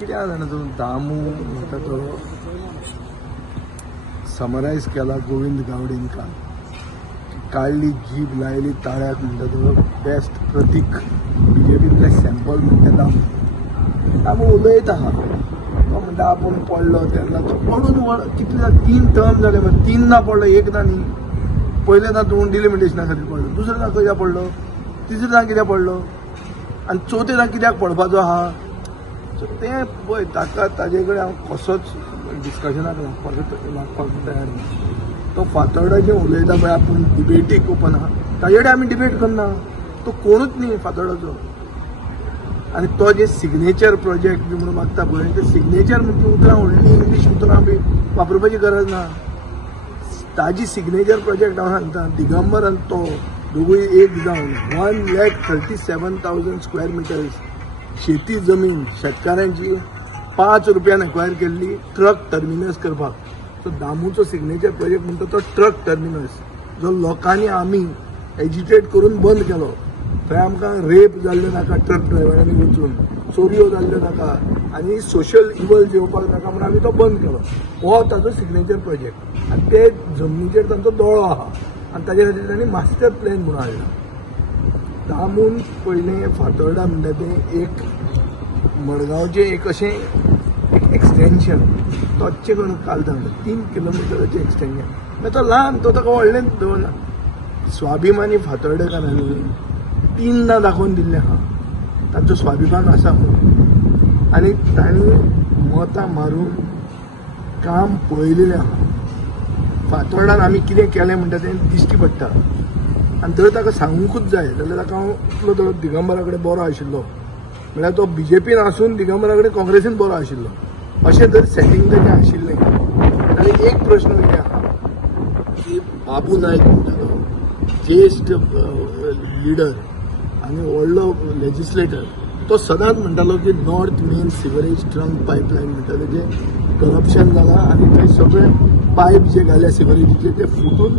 कित्याक जाणा तूं दामू म्हणटा तो समरायज केला गोविंद गावडेंका काढली जीभ लायली ताळ्याक म्हणटा तो बेस्ट प्रतीक बीजेपीतले सॅम्पल म्हणटा दामू उलयता आहा तो म्हणटा आपूण पडलो तेन्ना तो पडून कितले 3 टर्म जाले मरे 3 पडलो एकदा न्ही पयलेंदा तूं डिलिमिटेशना खातीर पडलो दुसरेंदा खंय पडलो तिसरेंदा कित्याक पडलो आनी चवथेदा कित्याक पडपाचो आहा तें पळय ताका ताजे कडेन हांव कसोच डिस्कशनाक लागपाक तयार ना तो फातोर्डाचें उलयता पळय आपूण डिबेटीक ओपन आहा ताजे कडेन आमी डिबेट करना तो कोणूच न्ही फातोर्डाचो आनी तो जे सिग्नेचर प्रोजेक्ट बी म्हणून मागता पळय ते सिग्नेचर म्हणजे उतरां व्हडलीं इंग्लीश उतरां बी वापरपाची गरज ना ताजी सिग्नेचर प्रोजेक्ट हांव सांगता दिगंबर आनी तो दोगूय एक जावन 1,37,000 स्क्वेअर मिटर्स शेती जमीन शेतकारांची 5 रुपयान एक्वायर केल्ली ट्रक टर्मिनस करपाक तो दामूचो सिग्नेचर प्रोजेक्ट म्हणटा तो ट्रक टर्मिनस जो लोकांनी आमी एजिटेट करून बंद केलो थंय आमकां रेप जाल्ले नाका ट्रक ड्रायव्हरांनी वचून चोरयो जाल्ल्यो नाका आनी सोशल इवल जेवपाक नाका म्हणून आमी तो बंद केलो हो ताजो सिग्नेचर प्रोजेक्ट आनी ते जमनीचेर तांचो दोळो आहा आनी ताजे खातीर तांणी मास्टर प्लॅन म्हणून हाडला दामून पयलें फातोर्डा म्हणटा तें एक मडगांवचें एक अशें एक एक्सटेंशन तो अच्छे करून कालता 3 किलोमिटराचें एक्सटेंशन मागीर तो ल्हान तो ताका व्हडलें दवरना स्वाभिमानी फातोर्डेकारांनी 3दा दाखोवन दिल्लें आहा तांचो स्वाभिमान आसा म्हणून आनी तांणी मतां मारून काम पळयलेलें आहा फातोर्डान आमी कितें केलें म्हणटा तें दिश्टी पडटा आनी जर ताका सांगूंकूच जाय जाल्यार ताका हांव इतलो तो दिगंबरा कडेन बरो आशिल्लो म्हळ्यार तो बीजेपीन आसून दिगंबरा कडेन काँग्रेसीन बरो आशिल्लो अशें जर सेटींग ताचें आशिल्लें जाल्यार एक प्रश्न कितें आहा की बाबू नायक म्हणटा तो ज्येश्ठ लिडर आनी व्हडलो लेजिस्लेटर तो सदांच म्हणटालो की north main sewerage trunk pipeline म्हणटा तेजें करप्शन जालां आनी थंय सगळे पायप जे घाल्या सिवरेजीचे ते फुटून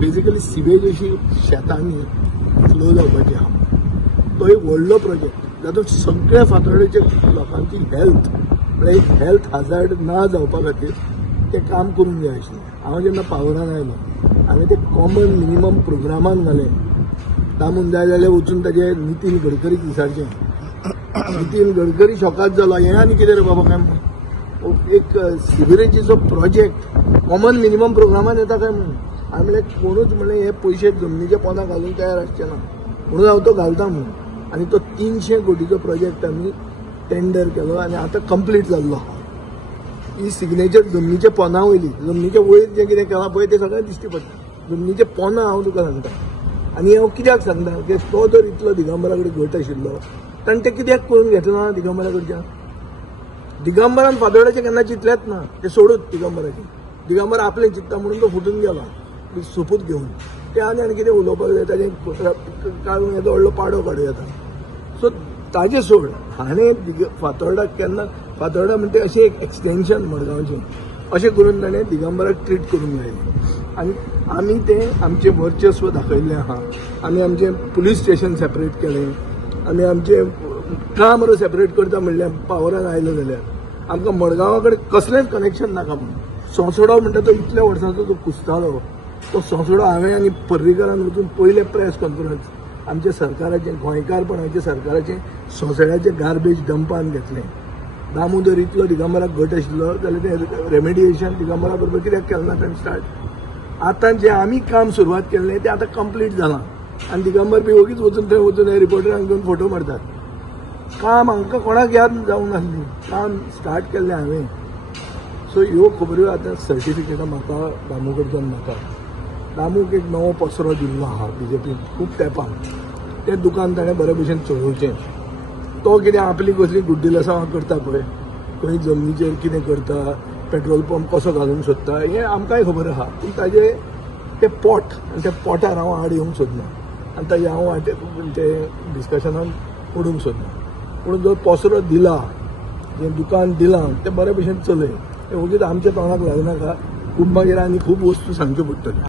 बेजिकली सिवेज अशी शेतांनी फ्लो जावपाची आहा तो एक व्हडलो प्रोजेक्ट जातूंत सगळ्या फातोर्डेच्या लोकांची हेल्थ म्हळ्यार एक हेल्थ हाजार्ड ना जावपा खातीर तें काम करूंक जाय आशिल्लें हांव जेन्ना पावरान आयलो हांवें तें कॉमन मिनिमम प्रोग्रामान घालें दामून जाय जाल्यार वचून ताजें नितीन गडकरीक विचारचें नितीन गडकरी शॉकाद जालो हें आनी कितें रे बाबा काय एक सिवरेजीचो प्रोजेक्ट कॉमन मिनिमम प्रोग्रामान येता काय म्हणून हांवें म्हणलें कोणूच म्हणलें हे पयशे जमनीच्या पोंदा घालूंक तयार आसचे ना म्हणून हांव तो घालता म्हणून आनी तो 300 कोटीचो प्रोजेक्ट आमी टेंडर केलो आनी आतां कंप्लीट जाल्लो ही सिग्नेचर जमनीच्या पोंदा वयली जमनीच्या वयर जें कितें केलां पळय तें सगळें दिश्टी पडटा जमनीचे पोंदा हांव तुका सांगता आनी हांव कित्याक सांगता की तो जर इतलो दिगंबरा कडेन घट आशिल्लो ताणें तें कित्याक करून घेतलो ना दिगंबरा कडच्यान दिगंबरान फातोर्डाचें केन्ना चिंतलेंच ना तें सोडूत दिगंबराचें दिगंबर आपलें चिंतता म्हणून तो फुटून गेलो सोपूत घेवन ते आनी कितें उलोवपाक जाय ताजें काडून येता व्हडलो पाडो काडूं येता सो ताजें सोड हाणें फातोर्डाक केन्ना फातोर्डा म्हणटा तें अशें एक एक्सटेंशन मडगांवचें अशें करून ताणें दिगंबराक ट्रीट करूंक जाय आनी आमी तें आमचें वर्चस्व दाखयल्लें आहा आमी आमचें पुलीस स्टेशन सेपरेट केलें आमी आमचें काम सेपरेट करता म्हणलें पावरान आयलो जाल्यार आमकां मडगांवा कडेन कसलेंच कनेक्शन नाका म्हणून सोंसोडो म्हणटा तो इतल्या वर्सांचो जो कुसतालो तो सोंसोडो हांवें आनी पर्रीकरान वचून पयले प्रेस कॉन्फरन्स आमच्या सरकाराचें गोंयकारपणाच्या सरकाराचें सोंसड्याचें गार्बेज डंपान घेतलें दामू जर इतलो दिगंबराक घट आशिल्लो जाल्यार तें रेमेडिएशन दिगंबरा बरोबर कित्याक केलें ना ताणें स्टार्ट आतां जें आमी काम सुरवात केल्लें तें आतां कंप्लीट जालां आनी दिगंबर बी वगीच वचून थंय वचून हे रिपोर्टरांक घेवन फोटो मारतात काम हांकां कोणाक याद जावंक नासली काम स्टार्ट केल्लें हांवें सो ह्यो खबऱ्यो आतां सर्टिफिकेटां म्हाका दामू कडच्यान नाका दामूक एक नवो पसरो दिल्लो आहा बीजेपीन खूब तेंपान तें दुकान ताणें बरे भशेन चलोवचें तो कितें आपली कसली गुड्डिलसांवां करता पळय खंय जमनीचेर कितें करता पेट्रोल पंप कसो घालूंक सोदता हें आमकांय खबर आहा पूण ताजें तें पोट आनी त्या पोटार हांव आड येवंक सोदना आनी ताजें हांव तें डिस्कशनान पडूंक सोदना पूण जो पसरो दिला जें दुकान दिलां तें बरे भशेन चलय तें वगीच आमच्या तोंडाक लागनाका खूब मागीर आनी खूब वस्तू सांगच्यो पडटल्यो